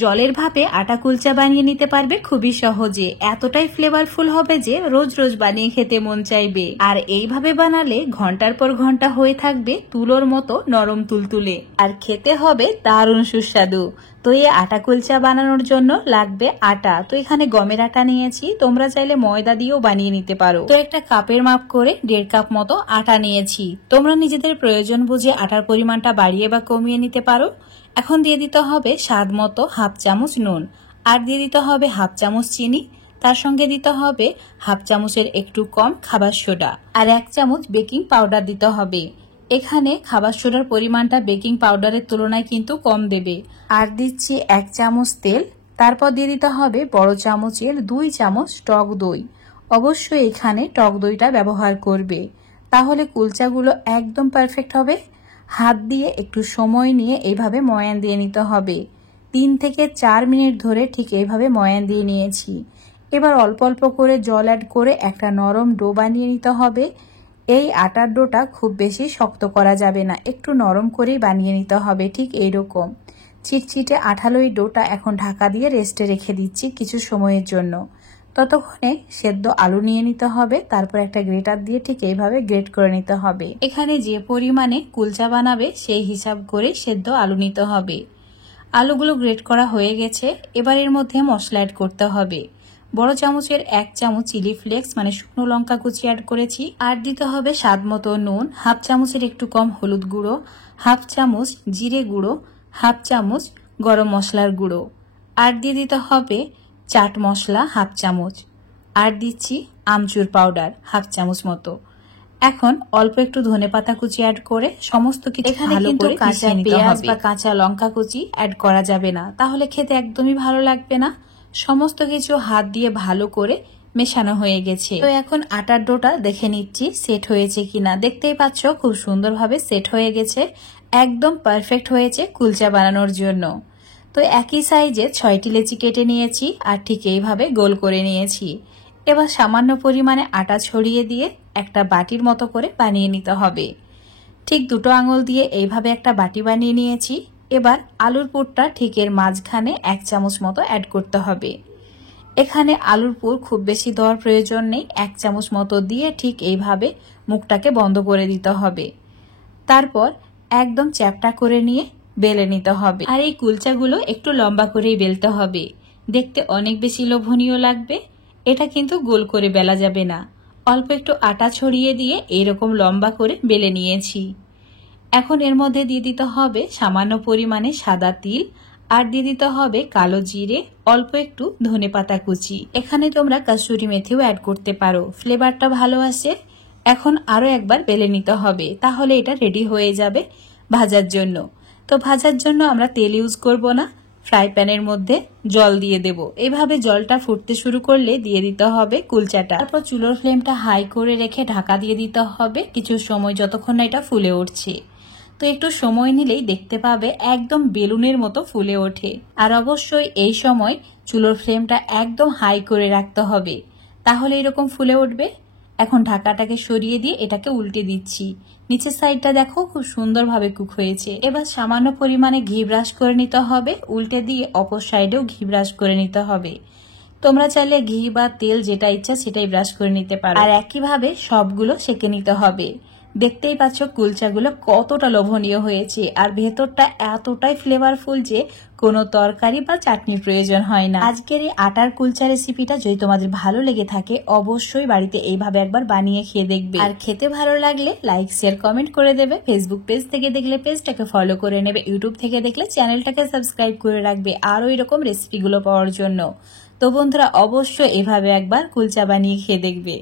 জলের ভাপে আটা কুলচা বানিয়ে নিতে পারবে খুবই সহজে। এতটাই ফ্লেভারফুল হবে যে রোজ রোজ বানিয়ে খেতে মন চাইবে। আর এইভাবে বানালে ঘন্টার পর ঘন্টা হয়ে থাকবে তুলোর মতো নরম তুলতুলে, আর খেতে হবে দারুণ সুস্বাদু। তো এই আটা কুলচা বানানোর জন্য লাগবে আটা। তো এখানে গমের আটা নিয়েছি, তোমরা চাইলে ময়দা দিয়েও বানিয়ে নিতে পারো। তো একটা কাপের মাপ করে 1.5 কাপ মতো আটা নিয়েছি। তোমরা নিজেদের প্রয়োজন বুঝে আটার পরিমাণটা বাড়িয়ে বা কমিয়ে নিতে পারো। এখন দিয়ে দিতে হবে স্বাদ মতো 1/2 চামচ নুন, আর দিয়ে দিতে হবে 1/2 চামচ চিনি, তার সঙ্গে দিতে হবে 1/2 চামচের একটু কম খাবার সোডা, আর 1 চামচ বেকিং পাউডার দিতে হবে। এখানে খাবার সোডার পরিমাণটা বেকিং পাউডারের তুলনায় কিন্তু কম দেবে। আর দিচ্ছি 1 চামচ তেল, তারপর দিয়ে দিতে হবে বড় চামচের 2 চামচ টক দই। অবশ্যই এখানে টক দইটা ব্যবহার করবে, তাহলে কুলচাগুলো একদম পারফেক্ট হবে। হাত দিয়ে একটু সময় নিয়ে এইভাবে ময়ান দিয়ে নিতে হবে। 3 থেকে 4 মিনিট ধরে ঠিক এইভাবে ময়ান দিয়ে নিয়েছি। এবার অল্প অল্প করে জল অ্যাড করে একটা নরম ডো বানিয়ে নিতে হবে। এই আটার ডোটা খুব বেশি শক্ত করা যাবে না, একটু নরম করেই বানিয়ে নিতে হবে, ঠিক এইরকম চিটচিটে আঠালো এই ডোটা এখন ঢাকা দিয়ে রেস্টে রেখে দিচ্ছি কিছু সময়ের জন্য। ততক্ষণে সেদ্ধ আলু নিয়ে নিতে হবে, তারপর একটা গ্রেটার দিয়ে ঠিক এইভাবে গ্রেট করে নিতে হবে। এখানে যে পরিমাণে কুলচা বানাবে সেই হিসাব করে সেদ্ধ আলু নিতে হবে। আলুগুলো গ্রেট করা হয়ে গেছে। এবার এর মধ্যে মশলা অ্যাড করতে হবে। বড় চামচের 1 চামচ চিলি ফ্লেক্স মানে শুকনো লঙ্কা কুচি অ্যাড করেছি, আর দিতে হবে স্বাদ মতো নুন, 1/2 চামচের একটু কম হলুদ গুঁড়ো, 1/2 চামচ জিরে গুঁড়ো, 1/2 চামচ গরম মশলার গুঁড়ো, আর দিয়ে দিতে হবে চাট মশলা 1/2 চামচ, আর দিচ্ছি আমচুর পাউডার 1/2 চামচ মতো। এখন অল্প একটু ধনেপাতা কুচি অ্যাড করে সমস্ত কিছু ভালো করে কাঁচা পেঁয়াজ বা কাঁচা লঙ্কা কুচি অ্যাড করা যাবে না, তাহলে খেতে একদমই ভালো লাগবে না। সমস্ত কিছু হাত দিয়ে ভালো করে মেশানো হয়ে গেছে। তো এখন আটার ডোটা দেখে নিচ্ছি সেট হয়েছে কিনা। দেখতেই পাচ্ছ খুব সুন্দরভাবে সেট হয়ে গেছে, একদম পারফেক্ট হয়েছে কুলচা বানানোর জন্য। তো একই সাইজের 6টি লেচি কেটে নিয়েছি, আর ঠিক এইভাবে গোল করে নিয়েছি। এবার সামান্য পরিমাণে আটা ছড়িয়ে দিয়ে একটা বাটির মতো করে বানিয়ে নিতে হবে। ঠিক 2 আঙুল দিয়ে এইভাবে একটা বাটি বানিয়ে নিয়েছি। এবার আলুর পুরটা ঠিক এর মাঝখানে 1 চামচ মতো অ্যাড করতে হবে। এখানে আলুর পুর খুব বেশি দেওয়ার প্রয়োজন নেই, 1 চামচ মতো দিয়ে ঠিক এইভাবে মুখটাকে বন্ধ করে দিতে হবে। তারপর একদম চ্যাপটা করে নিয়ে বেলে নিতে হবে। আর এই কুলচাগুলো একটু লম্বা করেই বেলতে হবে, দেখতে অনেক বেশি লোভনীয় লাগবে। এটা কিন্তু গোল করে বেলা যাবে না, অল্প একটু আটা ছড়িয়ে দিয়ে এইরকম লম্বা করে বেলে নিয়েছি। এখন এর মধ্যে দিয়ে দিতে হবে সামান্য পরিমাণে সাদা তিল, আর দিয়ে দিতে হবে কালো জিরে, অল্প একটু ধনেপাতা কুচি। এখানে তোমরা কাসুরি মেথিও অ্যাড করতে পারো, ফ্লেভারটা ভালো আসে। এখন আরো একবার বেলে নিতে হবে, তাহলে এটা রেডি হয়ে যাবে ভাজার জন্য। তো ভাজার জন্য আমরা তেল ইউজ করব না, ফ্রাই প্যানের মধ্যে জল দিয়ে দেব। এইভাবে জলটা ফুটতে শুরু করলে দিয়ে দিতে হবে কুলচাটা। তারপর চুলোর ফ্লেমটা হাই করে রেখে ঢাকা দিয়ে দিতে হবে কিছু সময়, যতক্ষণ না এটা ফুলে উঠছে। তো একটু সময় নিলেই দেখতে পাবে একদম বেলুনের মতো ফুলে ওঠে। আর অবশ্যই এই সময় চুলোর ফ্লেমটা একদম হাই করে রাখতে হবে, তাহলে এরকম ফুলে উঠবে। এখন ঢাকাটাকে সরিয়ে দিয়ে এটাকে উল্টে দিচ্ছি। নিচের সাইডটা দেখো খুব সুন্দরভাবে কুক হয়েছে। এবার সামান্য পরিমাণে ঘি ব্রাশ করে নিতে হবে, উল্টে দিয়ে অপর সাইডেও ঘি ব্রাশ করে নিতে হবে। তোমরা চাইলে ঘি বা তেল যেটা ইচ্ছা সেটাই ব্রাশ করে নিতে পারো। আর একইভাবে সবগুলো সেঁকে নিতে হবে। দেখতেই পাচ্ছ কুলচাগুলো কতটা লোভনীয় হয়েছে, আর ভেতরটা এতটাই ফ্লেভারফুল যে কোনো তরকারি বা চাটনির প্রয়োজন হয় না। আজকের এই আটার কুলচা রেসিপিটা যদি তোমাদের ভালো লেগে থাকে অবশ্যই বাড়িতে এইভাবে একবার বানিয়ে খেয়ে দেখবে। আর খেতে ভালো লাগলে লাইক শেয়ার কমেন্ট করে দেবে। ফেসবুক পেজ থেকে দেখলে পেজটাকে ফলো করে নেবে, ইউটিউব থেকে দেখলে চ্যানেলটাকে সাবস্ক্রাইব করে রাখবে আরো এরকম রেসিপিগুলো পাওয়ার জন্য। তো বন্ধুরা অবশ্যই এভাবে একবার কুলচা বানিয়ে খেয়ে দেখবে।